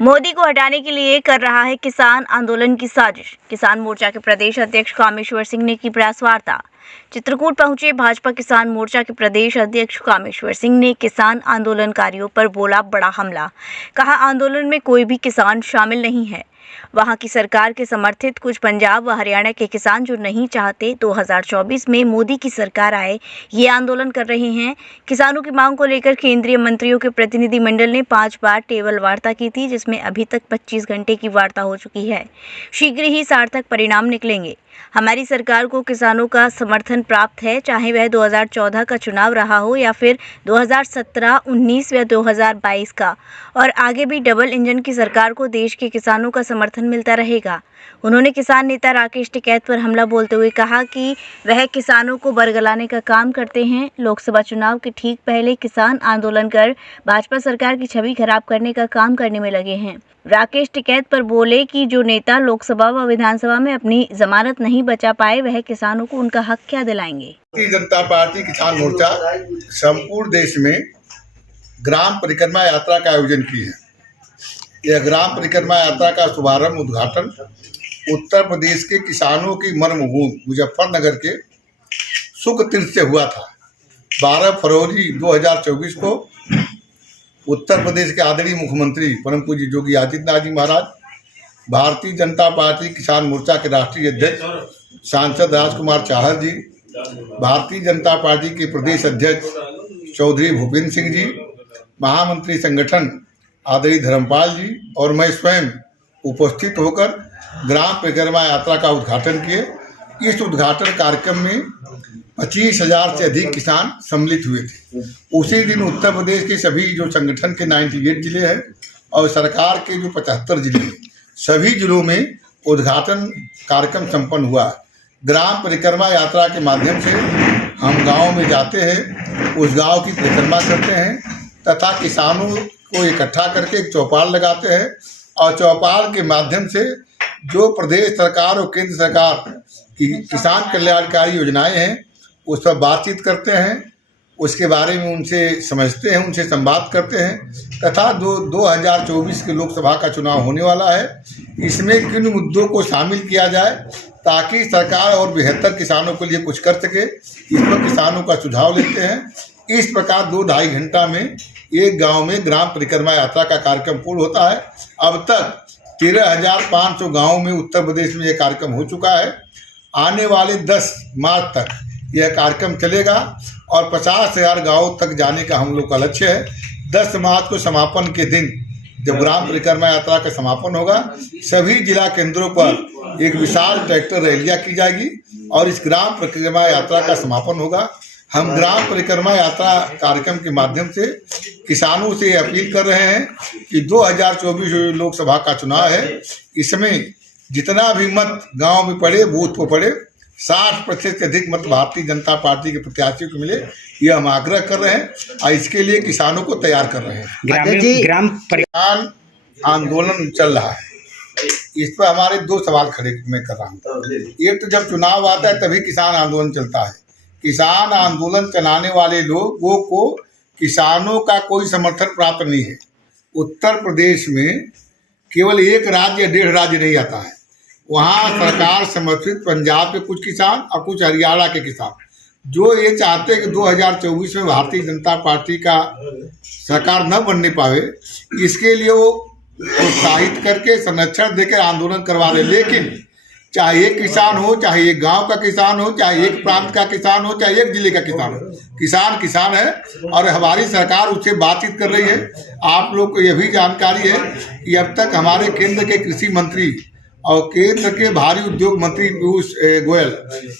मोदी को हटाने के लिए कर रहा है किसान आंदोलन की साजिश। किसान मोर्चा के प्रदेश अध्यक्ष कामेश्वर सिंह ने की प्रेस वार्ता। चित्रकूट पहुंचे भाजपा किसान मोर्चा के प्रदेश अध्यक्ष कामेश्वर सिंह ने किसान आंदोलनकारियों पर बोला बड़ा हमला। कहा, आंदोलन में कोई भी किसान शामिल नहीं है। वहां की सरकार के समर्थित कुछ पंजाब व हरियाणा के किसान जो नहीं चाहते 2024 में मोदी की सरकार आए, ये आंदोलन कर रहे हैं। किसानों की मांग को लेकर केंद्रीय मंत्रियों के प्रतिनिधिमंडल ने 5 बार टेबल वार्ता की थी, जिसमें अभी तक 25 घंटे की वार्ता हो चुकी है। शीघ्र ही सार्थक परिणाम निकलेंगे। हमारी सरकार को किसानों का समर्थन प्राप्त है, चाहे वह 2014 का चुनाव रहा हो या फिर 2017, 19 या 2022 का, और आगे भी डबल इंजन की सरकार को देश के किसानों का समर्थन मिलता रहेगा। उन्होंने किसान नेता राकेश टिकैत पर हमला बोलते हुए कहा कि वह किसानों को बरगलाने का काम करते हैं। लोकसभा चुनाव के ठीक पहले किसान आंदोलन कर भाजपा सरकार की छवि खराब करने का काम करने में लगे हैं। राकेश टिकैत पर बोले कि जो नेता लोकसभा व विधानसभा में अपनी जमानत नहीं बचा पाए, वह किसानों को उनका हक क्या दिलाएंगे। भारतीय जनता पार्टी किसान मोर्चा संपूर्ण देश में ग्राम परिक्रमा यात्रा का आयोजन की है। यह ग्राम परिक्रमा यात्रा का शुभारंभ उद्घाटन उत्तर प्रदेश के किसानों की मर्मभूमि मुजफ्फरनगर के सुख तीर्थ से हुआ था। 12 फरवरी 2024 को उत्तर प्रदेश के आदरणीय मुख्यमंत्री परम पूज्य योगी आदित्यनाथ जी महाराज, भारतीय जनता पार्टी किसान मोर्चा के राष्ट्रीय अध्यक्ष सांसद राजकुमार चाहर जी, भारतीय जनता पार्टी के प्रदेश अध्यक्ष चौधरी भूपेंद्र सिंह जी, महामंत्री संगठन आदरणीय धर्मपाल जी और मैं स्वयं उपस्थित होकर ग्राम परिक्रमा यात्रा का उद्घाटन किए। इस उद्घाटन कार्यक्रम में 25,000 से अधिक किसान सम्मिलित हुए थे। उसी दिन उत्तर प्रदेश के सभी जो संगठन के 98 जिले हैं और सरकार के जो 75 जिले हैं, सभी जिलों में उद्घाटन कार्यक्रम संपन्न हुआ। ग्राम परिक्रमा यात्रा के माध्यम से हम गांव में जाते हैं, उस गांव की परिक्रमा करते हैं तथा किसानों को इकट्ठा करके एक चौपाल लगाते हैं और चौपाल के माध्यम से जो प्रदेश सरकार और केंद्र सरकार की किसान कल्याणकारी योजनाएं हैं उस पर बातचीत करते हैं, उसके बारे में उनसे समझते हैं, उनसे संवाद करते हैं तथा 2024 के लोकसभा का चुनाव होने वाला है, इसमें किन मुद्दों को शामिल किया जाए ताकि सरकार और बेहतर किसानों के लिए कुछ कर सके, इस पर किसानों का सुझाव लेते हैं। इस प्रकार 2-2.5 घंटा में एक गांव में ग्राम परिक्रमा यात्रा का कार्यक्रम पूर्ण होता है। अब तक 13,500 गाँव में उत्तर प्रदेश में यह कार्यक्रम हो चुका है। आने वाले 10 मार्च तक यह कार्यक्रम चलेगा और 50,000 गाँव तक जाने का हम लोग का लक्ष्य है। 10 मार्च को समापन के दिन जब ग्राम परिक्रमा यात्रा का समापन होगा, सभी जिला केंद्रों पर एक विशाल ट्रैक्टर रैलियां की जाएगी और इस ग्राम परिक्रमा यात्रा का समापन होगा। हम ग्राम परिक्रमा यात्रा कार्यक्रम के माध्यम से किसानों से अपील कर रहे हैं कि 2024 लोकसभा का चुनाव है, इसमें जितना भी मत गांव में पड़े, बूथ पर पड़े, 60% से अधिक मत भारतीय जनता पार्टी के प्रत्याशियों को मिले, यह हम आग्रह कर रहे हैं और इसके लिए किसानों को तैयार कर रहे हैं। किसान आंदोलन चल रहा है, इस पर हमारे 2 सवाल खड़े मैं कर रहा हूँ। एक तो जब चुनाव आता है तभी किसान आंदोलन चलता है। किसान आंदोलन चलाने वाले लोगों को किसानों का कोई समर्थन प्राप्त नहीं है। उत्तर प्रदेश में केवल एक राज्य या 1.5 राज्य नहीं आता है, वहाँ सरकार समर्थित पंजाब के कुछ किसान और कुछ हरियाणा के किसान जो ये चाहते हैं कि 2024 में भारतीय जनता पार्टी का सरकार न बनने पावे, इसके लिए वो प्रोत्साहित करके संरक्षण देकर आंदोलन करवा रहे। लेकिन चाहे एक किसान हो, चाहे एक गांव का किसान हो, चाहे एक प्रांत का किसान हो, चाहे एक जिले का किसान हो, किसान किसान है और हमारी सरकार उससे बातचीत कर रही है। आप लोग को यह भी जानकारी है कि अब तक हमारे केंद्र के कृषि मंत्री और केंद्र के भारी उद्योग मंत्री पीयूष गोयल,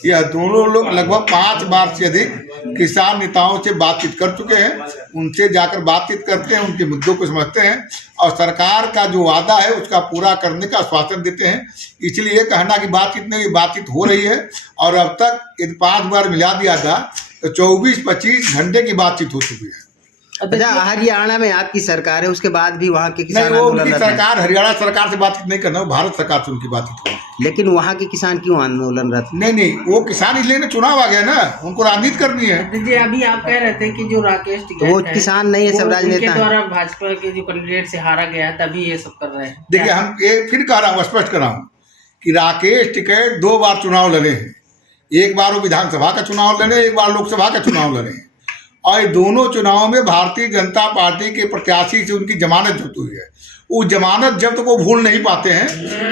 यह दोनों लोग लगभग 5 बार से अधिक किसान नेताओं से बातचीत कर चुके हैं। उनसे जाकर बातचीत करते हैं, उनके मुद्दों को समझते हैं और सरकार का जो वादा है उसका पूरा करने का आश्वासन देते हैं। इसलिए ये कहना कि बातचीत नहीं, बातचीत हो रही है और अब तक यदि 5 बार मिला दिया था तो 24-25 घंटे की बातचीत हो चुकी है। अच्छा, हरियाणा में आपकी सरकार है, उसके बाद भी वहाँ के किसान नहीं, वो उनकी सरकार हरियाणा सरकार से बातचीत नहीं करना, वो भारत सरकार से उनकी बातचीत होगी। लेकिन वहाँ के किसान क्यों आंदोलनरत? नहीं, वो किसान इसलिए ना, चुनाव आ गया ना, उनको राजनीति करनी है। जी अभी आप कह रहे थे कि जो राकेश तो वो किसान नहीं है, सब राजनेता उनके हैं। द्वारा भाजपा के जो कैंडिडेट से हारा गया है तभी ये सब कर रहे हैं। देखिए, हम ये फिर कह रहा हूँ, स्पष्ट कर रहा हूँ कि राकेश टिकैत 2 बार चुनाव लड़े हैं। एक बार वो विधानसभा का चुनाव लड़े, एक बार लोकसभा का चुनाव लड़े, और ये दोनों चुनाव में भारतीय जनता पार्टी के प्रत्याशी से उनकी जमानत जब्त हुई है। वो जमानत जब्त को भूल नहीं पाते हैं,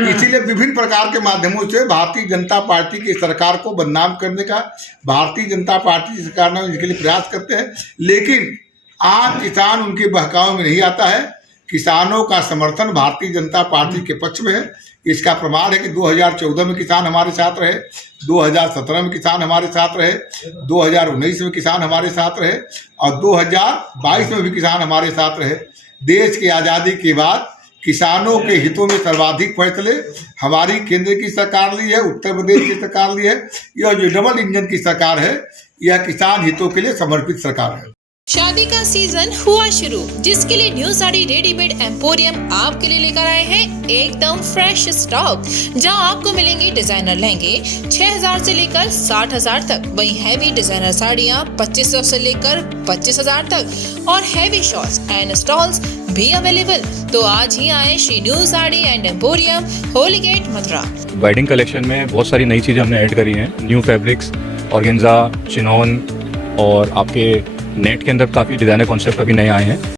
इसीलिए विभिन्न प्रकार के माध्यमों से भारतीय जनता पार्टी की सरकार को बदनाम करने का भारतीय जनता पार्टी की सरकार ने इसके लिए प्रयास करते हैं। लेकिन आम किसान उनके बहकाव में नहीं आता है। किसानों का समर्थन भारतीय जनता पार्टी के पक्ष में है। इसका प्रमाण है कि 2014 में किसान हमारे साथ रहे, 2017 में किसान हमारे साथ रहे, 2019 में किसान हमारे साथ रहे, और 2022 में भी किसान हमारे साथ रहे। देश की आज़ादी के बाद किसानों के हितों में सर्वाधिक फैसले हमारी केंद्र की सरकार ली है, उत्तर प्रदेश की सरकार ली है। यह जो डबल इंजन की सरकार है, यह किसान हितों के लिए समर्पित सरकार है। शादी का सीजन हुआ शुरू, जिसके लिए न्यू साड़ी रेडीमेड एम्पोरियम आपके लिए लेकर आए हैं एकदम फ्रेश स्टॉक, जहां आपको मिलेंगे डिजाइनर लहंगे 6000 से लेकर 60000 तक, वहीं हैवी डिजाइनर साड़ियां 2500 से लेकर 25000 तक, और हैवी शॉर्ट्स एंड स्टॉल्स भी अवेलेबल। तो आज ही आए Shri New Saree and Emporium, Holi Gate, Mathura. Wedding collection में बहुत सारी नई चीज़ें हमने ऐड करी हैं, न्यू फैब्रिक्स, ऑर्गेन्जा, चिनॉन, और आपके नेट के अंदर काफ़ी डिज़ाइनर कॉन्सेप्ट अभी नए आए हैं।